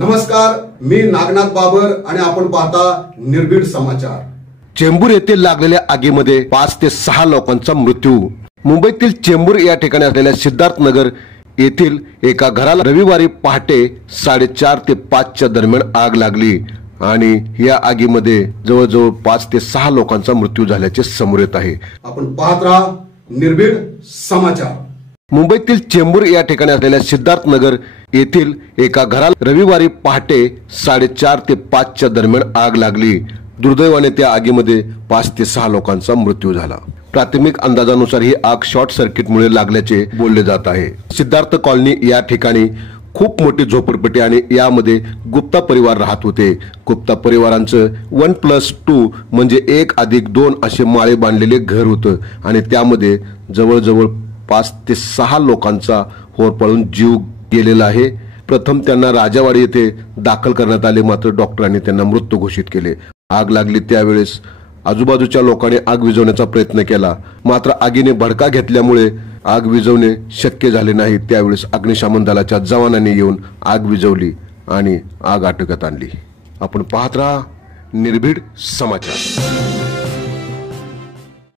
नमस्कार, मी नागनाथ बाबर आणि आपण पाहता निर्भीड समाचार। चेंबूर येथे लागलेल्या आगीमध्ये 5 ते 6 लोकांचा मृत्यू। मुंबईतील चेंबूर या ठिकाणी असलेल्या सिद्धार्थ नगर येथील एका घराला रविवारी पहाटे 4:30 ते 5 च्या दरम्यान आग लागली आणि या आगीमध्ये जवळजवळ 5 ते 6 लोकांचा मृत्यू झाल्याचे समोर येत आहे। आपण पाहत राहा निर्भीड समाचार। मुंबईतील चेंबूर या ठिकाणी असलेल्या सिद्धार्थ नगर येथील एका घराला रविवारी पहाटे 4:30 ते 5 च्या दरम्यान आग लागली। दुर्दैवाने त्या आगीमध्ये 5 ते 6 लोकांचा मृत्यू झाला। प्राथमिक अंदाजानुसार ही आग शॉर्ट सर्किटमुळे लागल्याचे बोलले जात आहे। सिद्धार्थ कॉलनी या ठिकाणी खूप मोठी झोपडपट्टी आणि यामध्ये गुप्ता परिवार राहत होते। गुप्ता परिवारांचं 1+2 म्हणजे 1+2 असे माळे बांधलेले घर होतं आणि त्यामध्ये जवळजवळ 5 ते 6 लोकांचा होरपळून जीव गेलेला आहे। प्रथम त्यांना राजावाडी येथे दाखल करण्यात आले, मात्र डॉक्टरांनी त्यांना मृत घोषित केले। आग लागली त्यावेळेस आजूबाजूच्या लोकांनी आग विझवण्याचा प्रयत्न केला, मात्र आगीने भडका घेतल्यामुळे आग विझवणे शक्य झाले नाही। त्यावेळेस अग्निशमन दलाच्या जवानांनी येऊन आग विझवली आणि आग आटोक्यात आणली। आपण पाहत राहा निर्भीड समाचार।